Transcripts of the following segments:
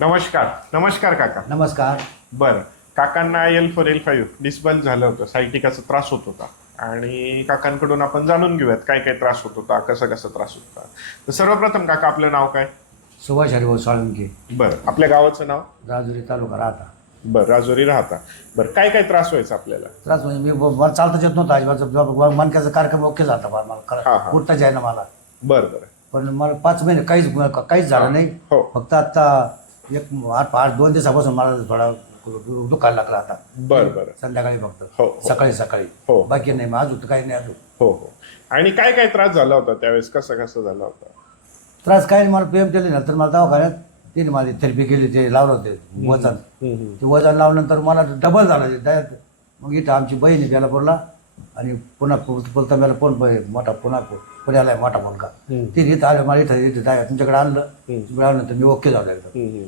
नमस्कार. नमस्कार काका. नमस्कार. बरं, काकांना L4 L5 डिस्बल झालं होतं, सायटिकाचा त्रास होत होता आणि काकांकडून आपण जाणून घेऊयात काय काय त्रास होत होता, कसा कसा त्रास होत होता. तर सर्वप्रथम काका आपलं नाव काय? सुभाष हरिभाऊ साळुंके, बरं, आपल्या गावाचं नाव? राजुरी तालुका राहता. बरं, राजुरी राहता. बरं, काय काय त्रास व्हायचा आपल्याला? त्रास म्हणजे मला चालताच येत नव्हता अजिबात. मनक्याचा कार्यक्रम ओके झाला मला हा, हा. उठताच आहे ना मला. बरं बरं. पण मला 5 महिने काहीच झालं नाही. हो. फक्त आता 2 दिवसापासून मला थोडा दुखायला लागला आता. बरं बरं. संध्याकाळी फक्त हो, हो. सकाळी हो. बाकी नाही, मग अजून काही नाही. अजून हो हो. आणि काय काय त्रास झाला होता त्यावेळेस, कसा कसा झाला होता? त्रास काही नाही. मला PM केले नंतर मला दवाखान्यात तिने माझी थेरपी केली, ते लावलं होते वजन. ते वजन लावल्यानंतर मला डबल झालं ते. मग इथं आमची बहीण आहे बेलापूरला, आणि पुन्हा पुलतांब्याला मोठा पुण्याला आहे मोठा मुलगा. तिने इथं आलं, मला इथं तुमच्याकडे आणलं. आल्यानंतर मी ओके झालो एकदम.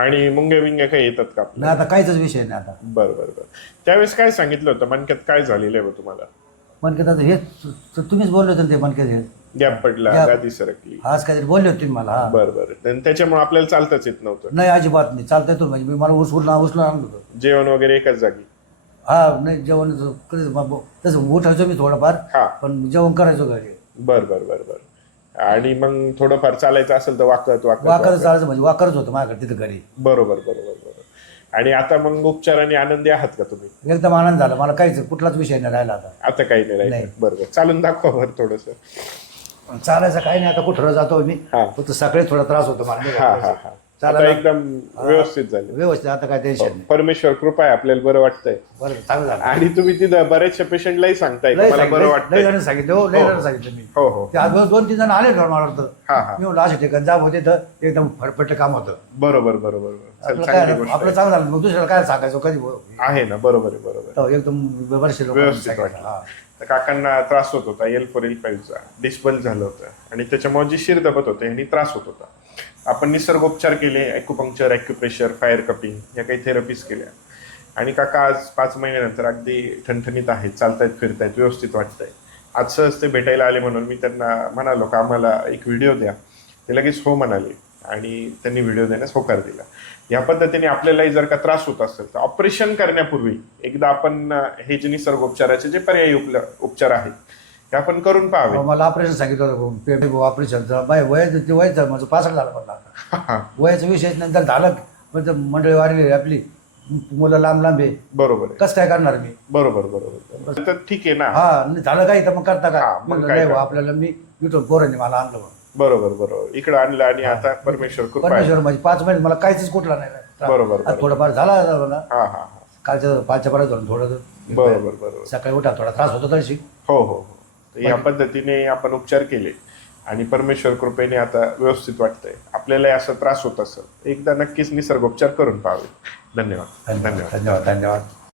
आणि मुंगे बिंगे काही येतात का? नाही, आता काहीच विषय नाही आता. बरं बरं बरं. त्यावेळेस काय सांगितलं होतं, मणक्यात काय झालेलं आहे तुम्हाला? मनकेत आता हे तुम्हीच बोलले होते ना, ते मनकेत हे गॅप पडला, Gap. गादी सरकली. आज काहीतरी बोलले होते तुम्ही मला. हा. बरं बरं. आणि त्याच्यामुळे आपल्याला चालताच येत नव्हतं? नाही, अजिबात नाही. चालता येतो म्हणजे मी मला उचलून आणलं होतं. जेवण वगैरे एकाच जागी? हा, नाही जेवण तसं उठायचो मी थोडंफार, हा. पण जेवण करायचो घरी. बरं बरं बरं बरं. आणि मग थोडंफार चालायचं असेल तर वाकत वाकरच वाकत. चालायचं म्हणजे वाकरच होतं माझ्याकडे तिथं घरी. बरोबर बरोबर बरोबर. आणि आता मग उपचाराने आनंदी आहात का तुम्ही? एकदम आनंद झाला मला. काहीच कुठलाच विषय नाही राहिला आता. आता काही नाही राहिलं? नाही. बरोबर. चालून दाखवा बरं थोडस. चालायचं काही नाही आता. कुठं जातो मी. हा. फक्त सकाळी थोडा त्रास होतो हा मला. हा हा. आता चालायला एकदम व्यवस्थित झाले? व्यवस्थित, आता काय टेन्शन नाही. परमेश्वर कृपा आहे, आपल्याला बरं वाटतंय. बरं, चांगलं झालं. आणि तुम्ही तिथं बऱ्याचशा पेशंटलाही सांगताय लय मला बरं लय वाटतंय. जण सांगितलं. हो, लय जण सांगितलं मी. हो हो. ते आज 2-3 जण आले ना मला वाटतं. हा हा. मी म्हणलं असे ठिकाण जा होते तर एकदम फटफट काम होतं. बरोबर बरोबर. चल, आपलं चांगली काय गोष्ट आपलं आहे. चांगलं झालं. मग दुसऱ्याला काय सांगायचं कधी आहे ना. बरोबर आहे बरोबर. हो, एकदम बरेचसे लोक व्यवस्थित वाटलं. तर काकांना त्रास होत होता L4 L5चा, डिस्बल झालं होतं आणि त्याच्यामुळे जी शिर दबत होते आणि त्रास होत होता. आपण निसर्गोपचार केले, ॲक्युपंक्चर, ॲक्युप्रेशर, फायर कपिंग या काही थेरपीज केल्या. आणि काका आज 5 महिन्यानंतर अगदी ठणठणीत आहेत, चालतायत, फिरतायत, व्यवस्थित वाटतंय. आज सहज ते भेटायला आले म्हणून मी त्यांना म्हणालो का आम्हाला एक व्हिडिओ द्या. ते लगेच हो म्हणाले आणि त्यांनी व्हिडिओ देण्यास होकार दिला. या पद्धतीने आपल्यालाही जर का त्रास होत असेल तर ऑपरेशन करण्यापूर्वी एकदा आपण हे जे निसर्गोपचाराचे जे पर्यायी उपचार आहेत ते आपण करून पाहावे. मला ऑपरेशन सांगितलं होतं. ऑपरेशनचं वयाचं माझं 65 झालं म्हणलं आता. वयाचा विषय नंतर झालं. पण मंडळी वाढली आपली, मुलं लांब आहे. बरोबर आहे. कसं काय करणार मी? बरोबर बरोबर. तर ठीक आहे ना. हा, झालं काही तर मग करता का? हा, मग काय करता? आपल्याला मी इथून पोरांनी मला आणलं. बरोबर बरोबर. इकडे आणलं आणि आता परमेश्वर कृपा आहे. परमेश्वर माझी 5 महिने मला काहीच कुठला नाही. बरोबर, आज थोडंफार झाला ना. हा हा हा. कालच्या 5च्या परत झालं थोडं. बरोबर बरोबर. सकाळी उठा थोडा त्रास होतो तशी. हो हो हो. तर या पद्धतीने आपण उपचार केले आणि परमेश्वर कृपेने आता व्यवस्थित वाटतंय. आपल्याला असा त्रास होत असेल एकदा नक्कीच निसर्गोपचार करून पाहावे. धन्यवाद. धन्यवाद.